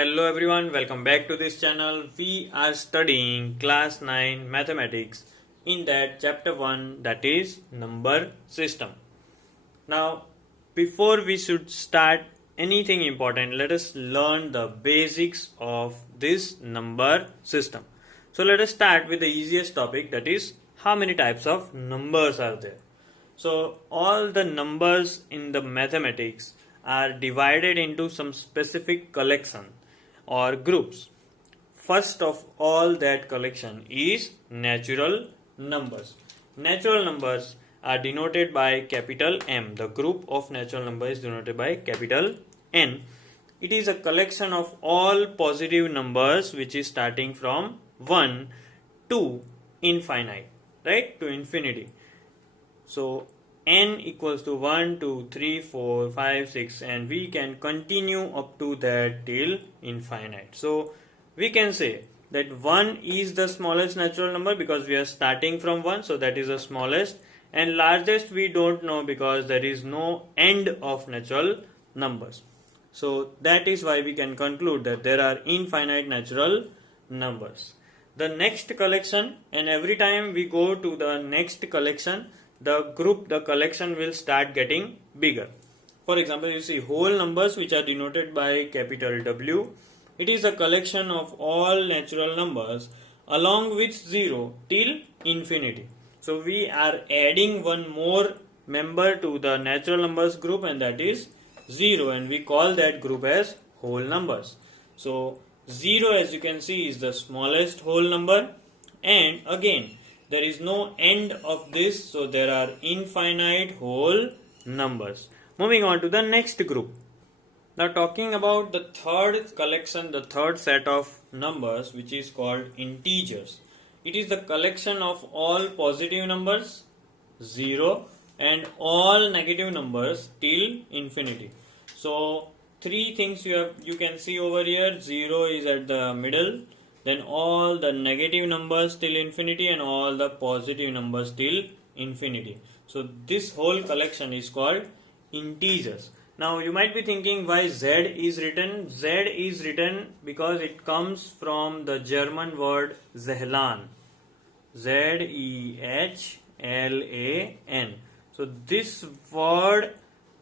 Hello everyone, welcome back to this channel. We are studying class 9 mathematics in that chapter 1, that is number system. Now, before we should start anything important, let us learn the basics of this number system. So let us start with the easiest topic, that is how many types of numbers are there. So all the numbers in the mathematics are divided into some specific collection or groups. First of all, that collection is natural numbers. Natural numbers are denoted by capital M. The group of natural numbers is denoted by capital N. It is a collection of all positive numbers which is starting from 1 to infinite, right? To infinity. So n equals to 1, 2, 3, 4, 5, 6 and we can continue up to that till infinite. So we can say that 1 is the smallest natural number because we are starting from 1, so that is the smallest, and largest we don't know because there is no end of natural numbers. So that is why we can conclude that there are infinite natural numbers. The next collection, and every time we go to the next collection, the collection will start getting bigger. For example, you see whole numbers which are denoted by capital W. It is a collection of all natural numbers along with 0 till infinity. So we are adding one more member to the natural numbers group, and that is 0, and we call that group as whole numbers. So 0, as you can see, is the smallest whole number, and again there is no end of this, so there are infinite whole numbers. Moving on to the next group. Now talking about the third collection, the third set of numbers, which is called integers. It is the collection of all positive numbers 0 and all negative numbers till infinity. So three things you can see over here. 0 is at the middle, then all the negative numbers till infinity and all the positive numbers till infinity. So this whole collection is called integers. Now you might be thinking why Z is written. Z is written because it comes from the German word Zehlan. Z-E-H-L-A-N. So this word,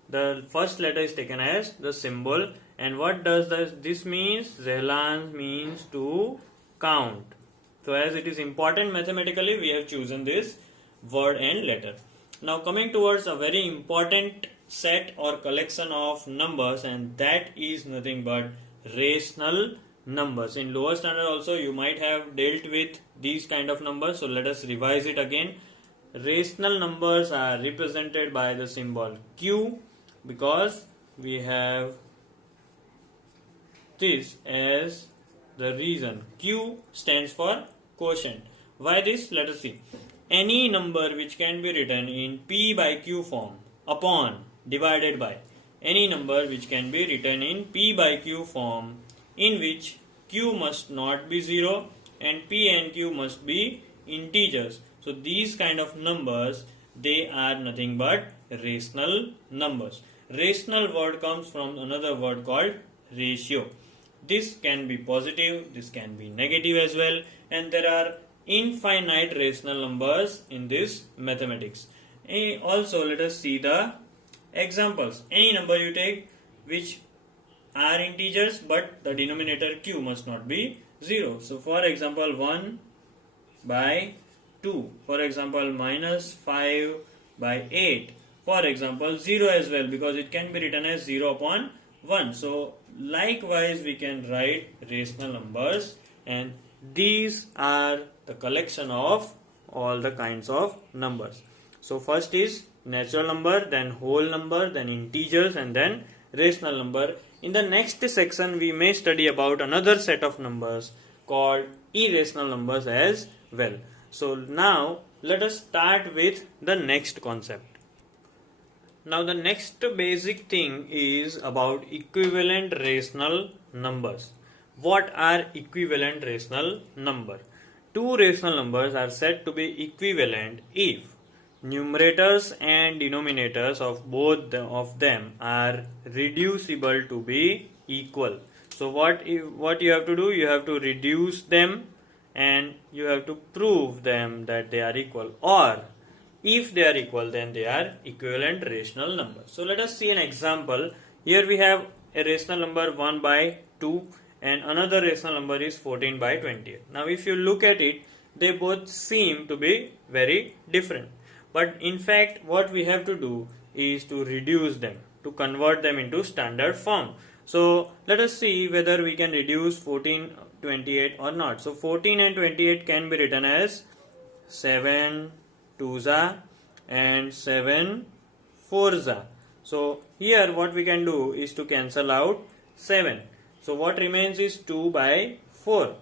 the first letter is taken as the symbol, and what does this means? Zehlan means to count. So as it is important mathematically, we have chosen this word and letter. Now coming towards a very important set or collection of numbers, and that is nothing but rational numbers. In lower standard also you might have dealt with these kind of numbers, so let us revise it again. Rational numbers are represented by the symbol Q because we have this as the reason. Q stands for quotient. Why this? Let us see. Any number which can be written in P by Q form upon divided by any number which can be written in P by Q form, in which Q must not be 0 and P and Q must be integers. So these kind of numbers, they are nothing but rational numbers. Rational word comes from another word called ratio. This can be positive, this can be negative as well, and there are infinite rational numbers in this mathematics. Also, let us see the examples. Any number you take which are integers, but the denominator Q must not be 0. So for example, 1 by 2. For example, minus 5 by 8. For example, 0 as well, because it can be written as 0 upon 1. So likewise we can write rational numbers, and these are the collection of all the kinds of numbers. So first is natural number, then whole number, then integers, and then rational number. In the next section we may study about another set of numbers called irrational numbers as well. So now let us start with the next concept. Now the next basic thing is about equivalent rational numbers. What are equivalent rational numbers? Two rational numbers are said to be equivalent if numerators and denominators of both of them are reducible to be equal. So what you have to do, you have to reduce them and you have to prove them that they are equal, or if they are equal then they are equivalent rational numbers. So let us see an example. Here we have a rational number 1 by 2 and another rational number is 14 by 28. Now if you look at it, they both seem to be very different, but in fact what we have to do is to reduce them, to convert them into standard form. So let us see whether we can reduce 14, 28 or not. So 14 and 28 can be written as 7 2za and 7 4za. So here what we can do is to cancel out 7. So what remains is 2 by 4.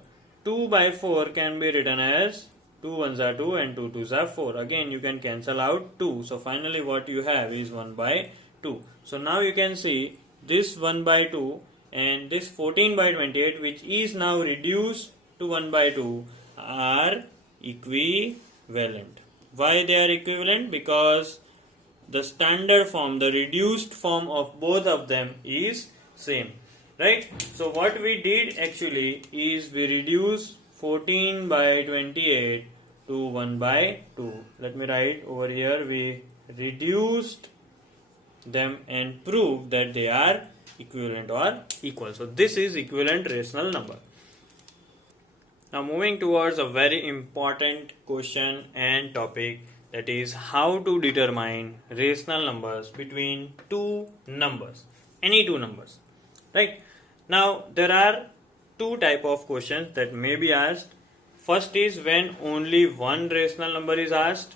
2 by 4 can be written as 2 1za 2 and 2 2za 4. Again you can cancel out 2. So finally what you have is 1 by 2. So now you can see this 1 by 2 and this 14 by 28, which is now reduced to 1 by 2, are equivalent. Why they are equivalent? Because the standard form, the reduced form of both of them is same, right? So what we did actually is we reduced 14 by 28 to 1 by 2. Let me write over here, we reduced them and prove that they are equivalent or equal. So this is equivalent rational number. Now moving towards a very important question and topic, that is how to determine rational numbers between two numbers, any two numbers, right? Now there are two type of questions that may be asked. First is when only one rational number is asked.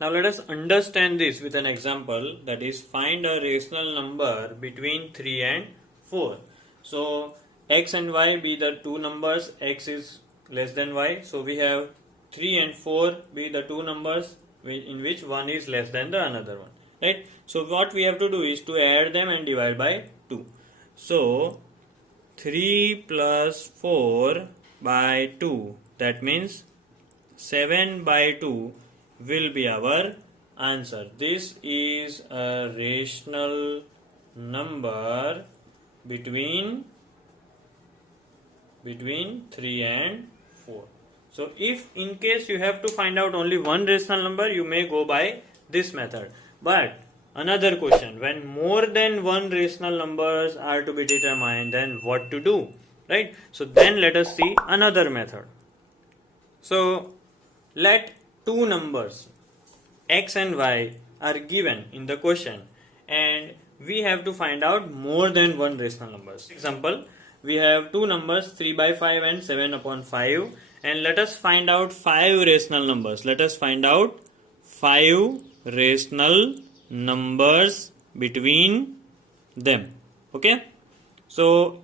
Now let us understand this with an example, that is find a rational number between 3 and 4. So x and y be the two numbers, x is less than y. So we have 3 and 4 be the two numbers in which one is less than the another one, right? So what we have to do is to add them and divide by 2. So 3 plus 4 by 2, that means 7 by 2 will be our answer. This is a rational number between 3 and 4. So if in case you have to find out only one rational number, you may go by this method. But another question, when more than one rational numbers are to be determined, then what to do, right? So then let us see another method. So let two numbers x and y are given in the question and we have to find out more than one rational numbers. For example, we have two numbers 3 by 5 and 7 upon 5, and let us find out 5 rational numbers. Let us find out 5 rational numbers between them. Okay, so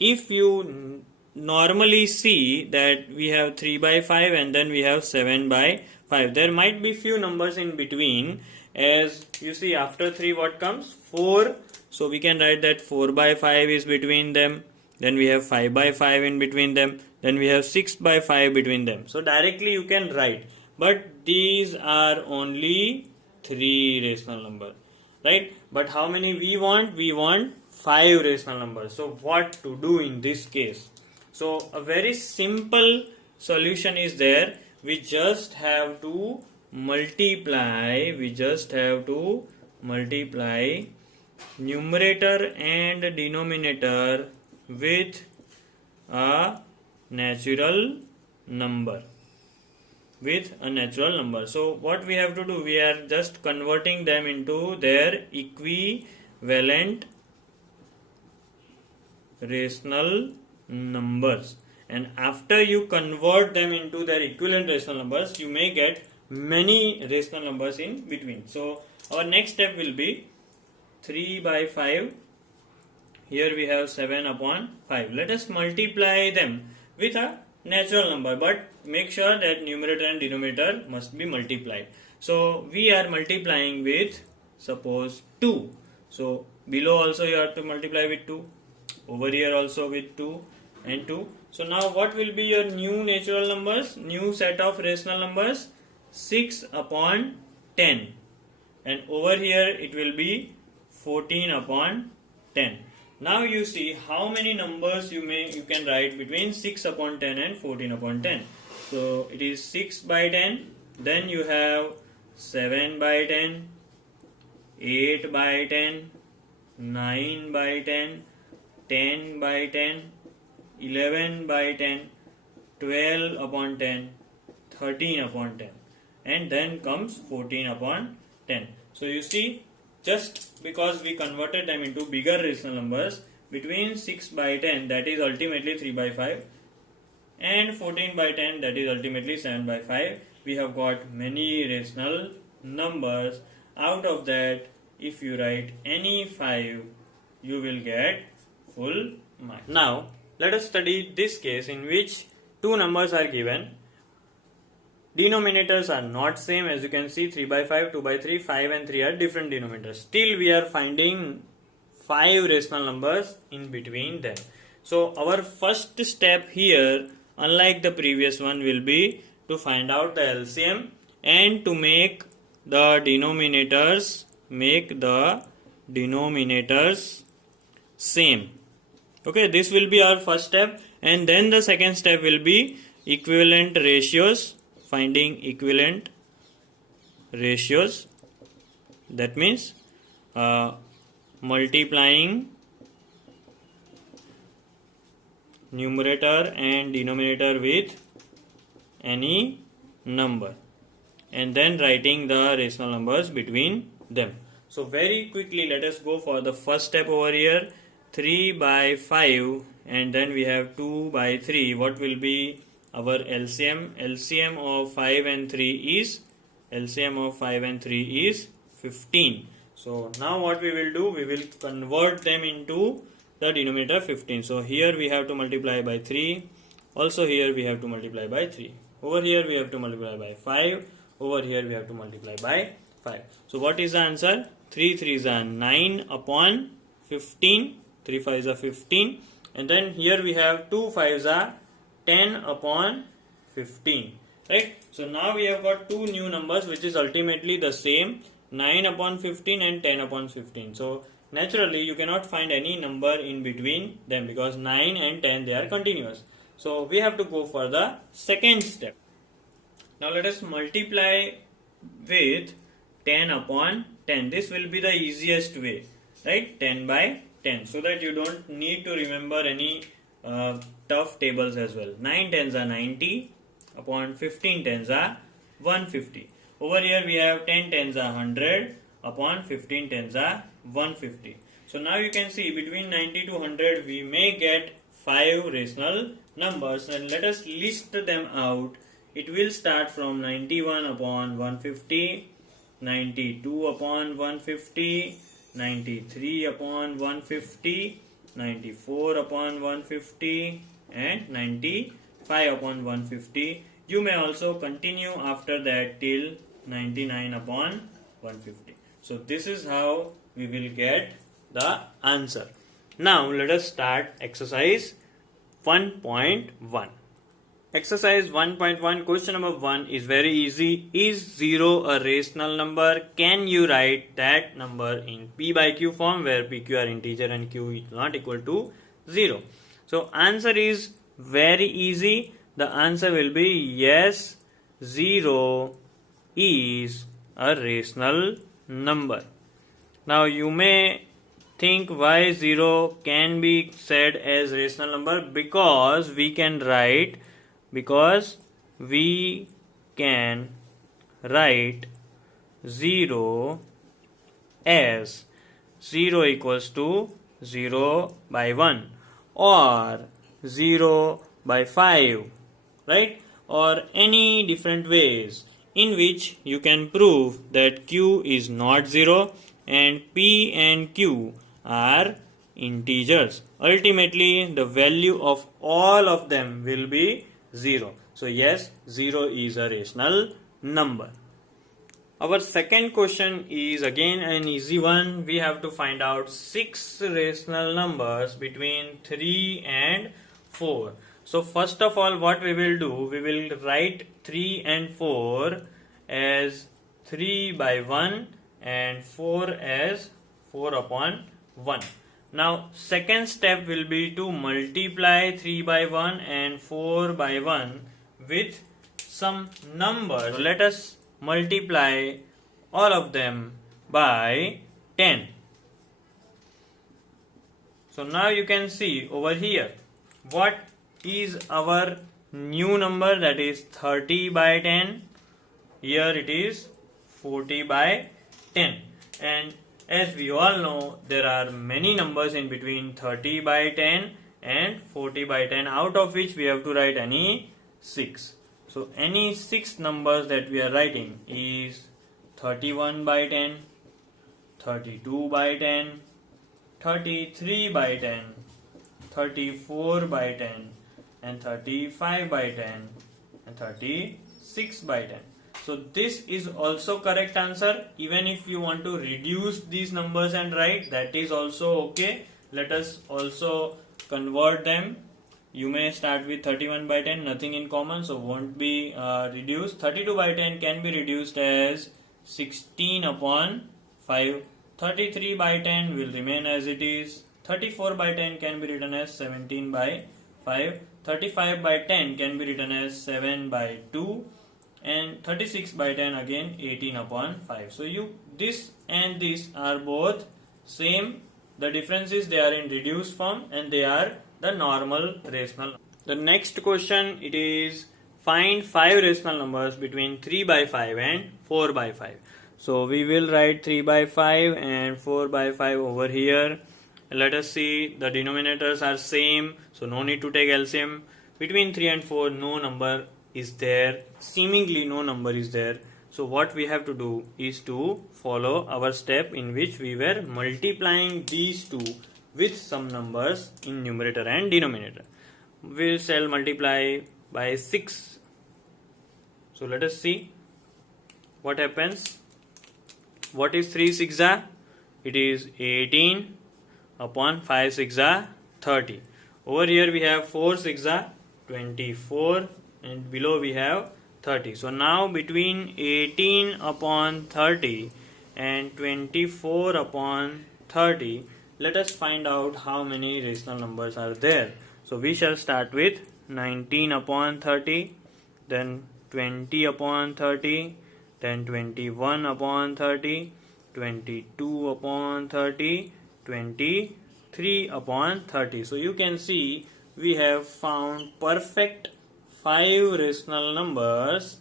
if you normally see that we have 3 by 5 and then we have 7 by 5, there might be few numbers in between. As you see, after 3 what comes? 4. So we can write that 4 by 5 is between them. Then we have 5 by 5 in between them. Then we have 6 by 5 between them. So directly you can write. But these are only 3 rational numbers, right? But how many we want? We want 5 rational numbers. So what to do in this case? So a very simple solution is there. We just have to multiply. Numerator and denominator with a natural number. So what we have to do? We are just converting them into their equivalent rational numbers, and after you convert them into their equivalent rational numbers, you may get many rational numbers in between. So our next step will be 3 by 5. Here we have 7 upon 5. Let us multiply them with a natural number, but make sure that numerator and denominator must be multiplied. So we are multiplying with, suppose, 2. So below also you have to multiply with 2. Over here also with 2 and 2. So now what will be your new natural numbers? New set of rational numbers? 6 upon 10. And over here it will be 14 upon 10. Now you see how many numbers you can write between 6 upon 10 and 14 upon 10. So it is 6 by 10, then you have 7 by 10, 8 by 10, 9 by 10, 10 by 10, 11 by 10, 12 upon 10, 13 upon 10, and then comes 14 upon 10. So you see, just because we converted them into bigger rational numbers, between 6 by 10, that is ultimately 3 by 5, and 14 by 10, that is ultimately 7 by 5, we have got many rational numbers. Out of that, if you write any 5, you will get full mark. Now, let us study this case in which two numbers are given. Denominators are not same, as you can see, 3 by 5, 2 by 3, 5 and 3 are different denominators. Still we are finding 5 rational numbers in between them. So our first step here, unlike the previous one, will be to find out the LCM and to make the denominators same. Okay, this will be our first step, and then the second step will be equivalent ratios, finding equivalent ratios. That means multiplying numerator and denominator with any number, and then writing the rational numbers between them. So very quickly, let us go for the first step over here. 3 by 5, and then we have 2 by 3. What will be our LCM? LCM of 5 and 3 is 15. So now what we will do, we will convert them into the denominator 15. So here we have to multiply by 3. Also here we have to multiply by 3. Over here we have to multiply by 5. Over here we have to multiply by 5. So what is the answer? 3 3s are 9 upon 15. 3 5s are 15. And then here we have 2 5s are 10 upon 15. Right? So now we have got two new numbers which is ultimately the same, 9 upon 15 and 10 upon 15. So naturally you cannot find any number in between them because 9 and 10, they are continuous. So we have to go for the second step. Now let us multiply with 10 upon 10. This will be the easiest way, right? 10 by 10, so that you don't need to remember any tough tables as well. 9 tens are 90 upon 15 tens are 150. Over here we have 10 tens are 100 upon 15 tens are 150. So now you can see between 90 to 100 we may get 5 rational numbers, and let us list them out. It will start from 91 upon 150, 92 upon 150, 93 upon 150, 94 upon 150, and 95 upon 150. You may also continue after that till 99 upon 150. So this is how we will get the answer. Now let us start exercise 1.1. Exercise 1.1, question number 1 is very easy. Is 0 a rational number? Can you write that number in P by Q form, where PQ are integer and Q is not equal to 0? So answer is very easy. The answer will be yes, 0 is a rational number. Now you may think why 0 can be said as rational number, because we can write 0 as 0 equals to 0 by 1 or 0 by 5, right? Or any different ways in which you can prove that Q is not 0 and P and Q are integers. Ultimately, the value of all of them will be 0. So yes, 0 is a rational number. Our second question is again an easy one. We have to find out 6 rational numbers between 3 and 4. So first of all, what we will do, we will write 3 and 4 as 3 by 1 and 4 as 4 upon 1. Now second step will be to multiply 3 by 1 and 4 by 1 with some numbers. So let us multiply all of them by 10. So now you can see over here what is our new number, that is 30 by 10. Here it is 40 by 10. And as we all know, there are many numbers in between 30 by 10 and 40 by 10, out of which we have to write any 6. So any 6 numbers that we are writing is 31 by 10, 32 by 10, 33 by 10, 34 by 10, and 35 by 10, and 36 by 10. So this is also correct answer. Even if you want to reduce these numbers and write, that is also okay. Let us also convert them. You may start with 31 by 10, nothing in common, so won't be reduced. 32 by 10 can be reduced as 16 upon 5. 33 by 10 will remain as it is. 34 by 10 can be written as 17 by 5. 35 by 10 can be written as 7 by 2. And 36 by 10 again 18 upon 5. So this and this are both same. The difference is they are in reduced form and they are the normal rational. The next question, it is find 5 rational numbers between 3 by 5 and 4 by 5. So we will write 3 by 5 and 4 by 5 over here. Let us see, the denominators are same, so no need to take LCM. Between 3 and 4 no number is there, seemingly no number is there. So what we have to do is to follow our step in which we were multiplying these two with some numbers in numerator and denominator. We shall multiply by 6. So let us see what happens. What is 3 6 are? It is 18 upon 5 6 are 30. Over here we have 4 6 are 24 and below we have 30. So now between 18 upon 30 and 24 upon 30, let us find out how many rational numbers are there. So we shall start with 19 upon 30, then 20 upon 30, then 21 upon 30, 22 upon 30, 23 upon 30. So you can see we have found perfect 5 rational numbers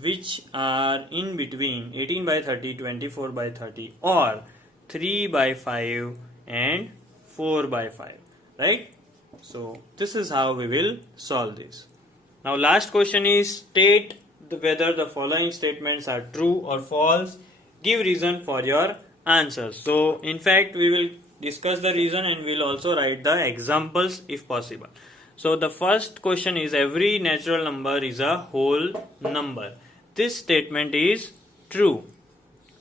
which are in between 18 by 30, 24 by 30, or 3 by 5 and 4 by 5, right? So this is how we will solve this. Now last question is, state whether the following statements are true or false. Give reason for your answers. So in fact we will discuss the reason and we will also write the examples if possible. So the first question is, every natural number is a whole number. This statement is true,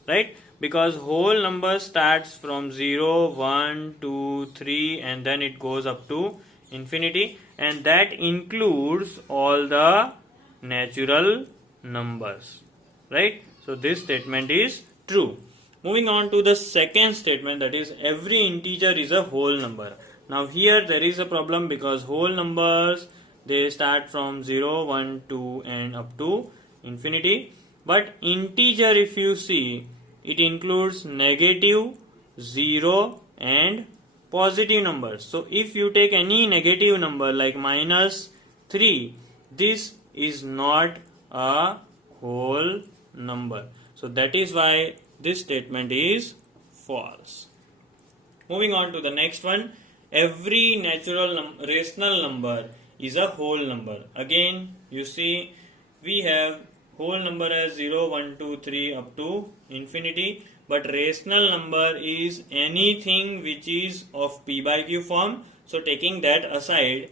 right? Because whole number starts from 0, 1, 2, 3 and then it goes up to infinity, and that includes all the natural numbers, right? So this statement is true. Moving on to the second statement, that is, every integer is a whole number. Now here there is a problem because whole numbers, they start from 0, 1, 2 and up to infinity. But integer, if you see, it includes negative, 0 and positive numbers. So if you take any negative number like minus 3, this is not a whole number. So that is why this statement is false. Moving on to the next one. Every natural rational number is a whole number. Again, you see, we have whole number as 0, 1, 2, 3 up to infinity. But rational number is anything which is of p by q form. So taking that aside,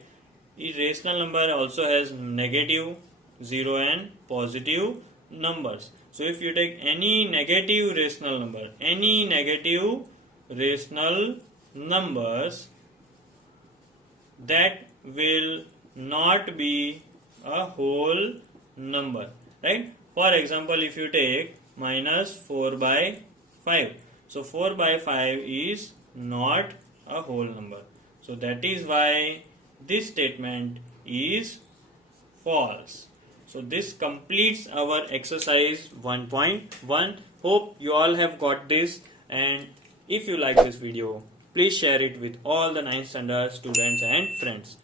rational number also has negative, 0 and positive numbers. So if you take any negative rational number, any negative rational numbers, that will not be a whole number, right? For example, if you take minus 4 by 5, so 4 by 5 is not a whole number. So that is why this statement is false. So this completes our exercise 1.1. Hope you all have got this, and if you like this video, please share it with all the 9th standard students and friends.